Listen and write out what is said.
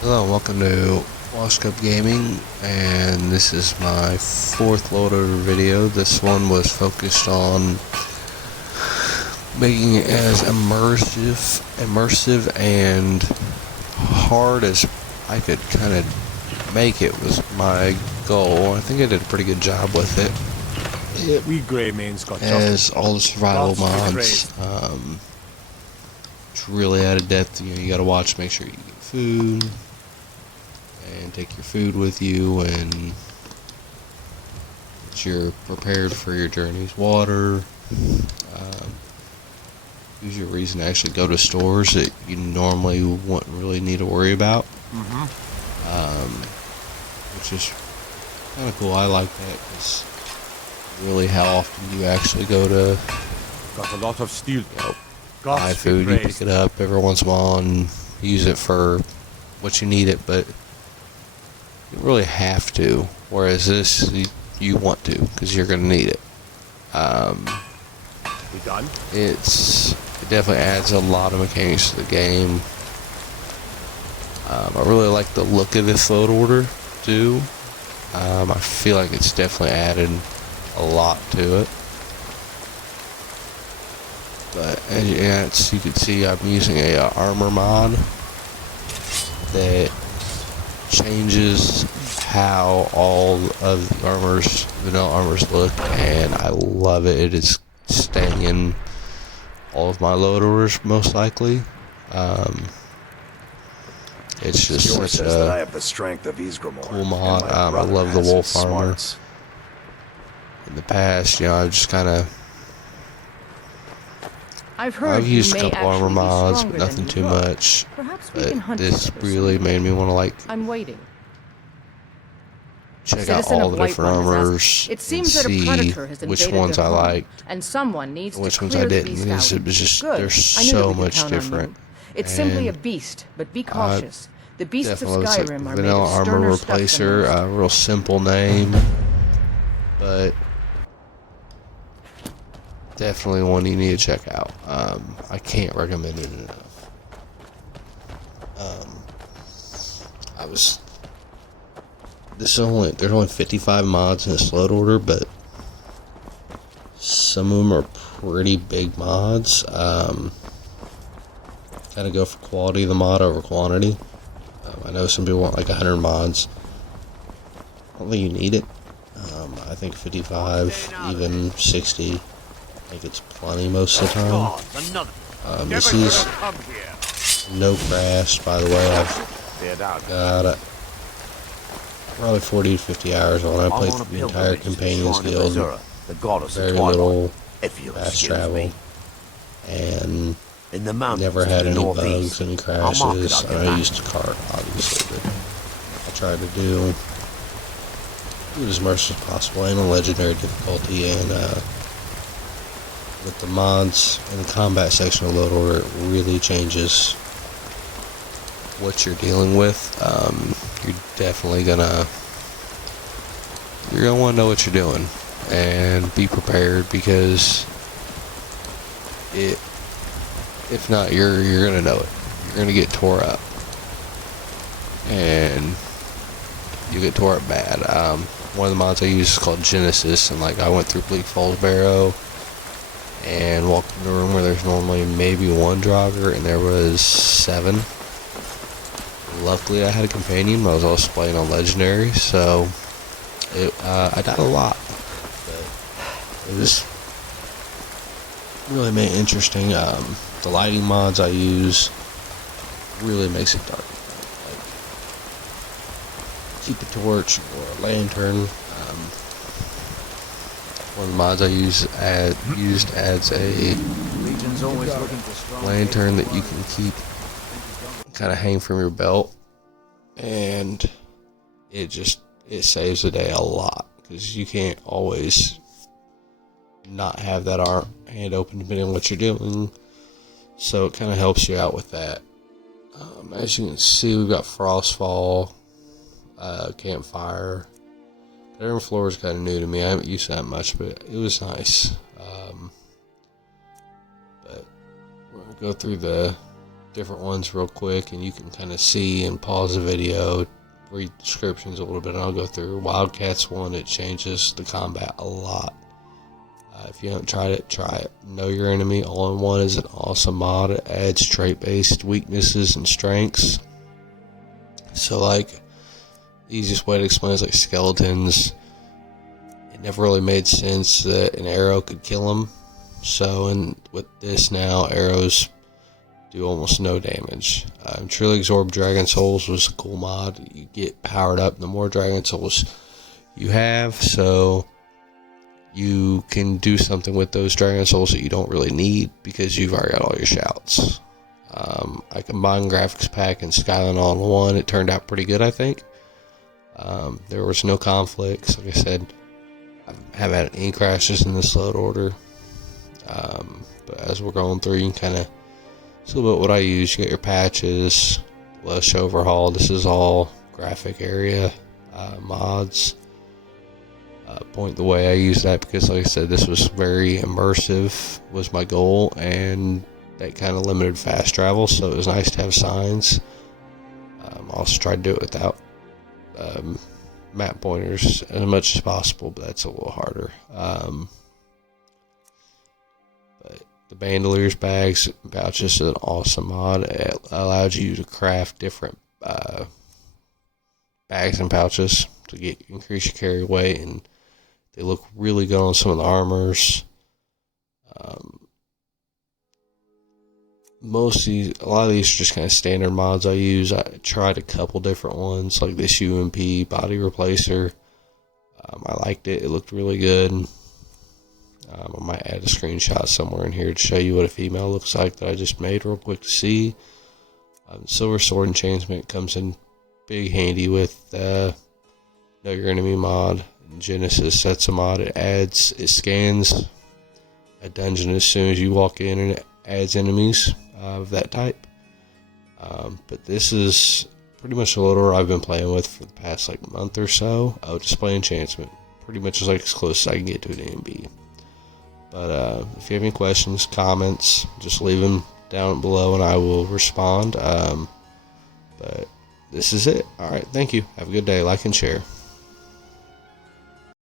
Hello, welcome to Wash Cup Gaming, and this is my fourth loader video. This one was focused on making it as immersive and hard as I could kind of make it was my goal. I think I did a pretty good job with it. We grey mains got As all the survival mods, it's really out of depth. You gotta watch, make sure you get food. And take your food with you, and that you're prepared for your journeys. Water. Gives you a reason to actually go to stores that you normally wouldn't really need to worry about. Which is kind of cool. I like that because really how often you actually go to got a lot of steel. Buy food, you pick it up every once in a while and use it for what you need it, but you really have to, whereas this, you want to, because you're going to need it. We done? It definitely adds a lot of mechanics to the game. I really like the look of this load order, too. I feel like it's definitely added a lot to it. But, as you can see, I'm using a armor mod that changes how all of the vanilla armors look, and I love it. It is staying in all of my load orders most likely. It's just such a cool mod. I love the wolf armor. In the past, I've just kind of I've used a couple armor mods, but nothing too much. But this really made me want to check out all the different armors and see which ones I liked and which ones I didn't. It was just, they're so much different. It's simply a beast, but be cautious. The beasts of Skyrim are vanilla armor replacer, a real simple name, but definitely one you need to check out. I can't recommend it enough. There's only 55 mods in this load order, but some of them are pretty big mods. Kind of go for quality of the mod over quantity. I know some people want like 100 mods. I don't think you need it. I think 55, even 60, I think it's plenty most of the time. This is no crash, by the way. I've got probably 40 to 50 hours on it. I played through the entire Companions Guild, very little fast travel, and never had any bugs, any crashes. I used a cart, obviously, but I tried to do it as much as possible, and on legendary difficulty, and with the mods and the combat section of load order, it really changes what you're dealing with. You're definitely gonna want to know what you're doing and be prepared, because if not, you're gonna know it. You're gonna get tore up, and you get tore up bad. One of the mods I use is called Genesis, and I went through Bleak Falls Barrow and walked in a room where there's normally maybe one jogger, and there was 7. Luckily, I had a companion. I was also playing on legendary, so I died a lot, but it was really made it interesting. The lighting mods I use really makes it dark. Keep a torch or a lantern. One of the mods I used adds a lantern that you can keep kind of hang from your belt, and it saves the day a lot, because you can't always not have that hand open depending on what you're doing, so it kind of helps you out with that. As you can see, we've got Frostfall, Campfire. Iron Floor is kind of new to me. I haven't used that much, but it was nice. But we're going to go through the different ones real quick, and you can kind of see and pause the video, read descriptions a little bit, and I'll go through. Wildcats one, it changes the combat a lot. If you haven't tried it, try it. Know Your Enemy All-in-One is an awesome mod. It adds trait-based weaknesses and strengths. So, like, the easiest way to explain is like skeletons. It never really made sense that an arrow could kill them. So, with this now, arrows do almost no damage. Truly Absorb Dragon Souls was a cool mod. You get powered up the more Dragon Souls you have, so you can do something with those Dragon Souls that you don't really need because you've already got all your shouts. I combined graphics pack and Skyrim all in one. It turned out pretty good, I think. There was no conflicts. Like I said, I haven't had any crashes in this load order. But as we're going through, you can kind of see a little bit what I use. You got your patches, Lush Overhaul. This is all graphic area mods. Point the way I use that because, like I said, this was very immersive was my goal, and that kind of limited fast travel, so it was nice to have signs. I also tried to do it without map pointers as much as possible, but that's a little harder. But the bandoliers, bags, and pouches is an awesome mod. It allows you to craft different bags and pouches to increase your carry weight, and they look really good on some of the armors. A lot of these are just kind of standard mods I use. I tried a couple different ones, like this UMP body replacer. I liked it. It looked really good. I might add a screenshot somewhere in here to show you what a female looks like that I just made real quick to see. Silver Sword Enchantment comes in big handy with Know Your Enemy mod. Genesis sets a mod. It scans a dungeon as soon as you walk in, and it adds enemies of that type. But this is pretty much the loader I've been playing with for the past like month or so. Display Enchantment, pretty much is like as close as I can get to an AMB. But if you have any questions, comments, just leave them down below and I will respond. But this is it. Alright, thank you. Have a good day. Like and share.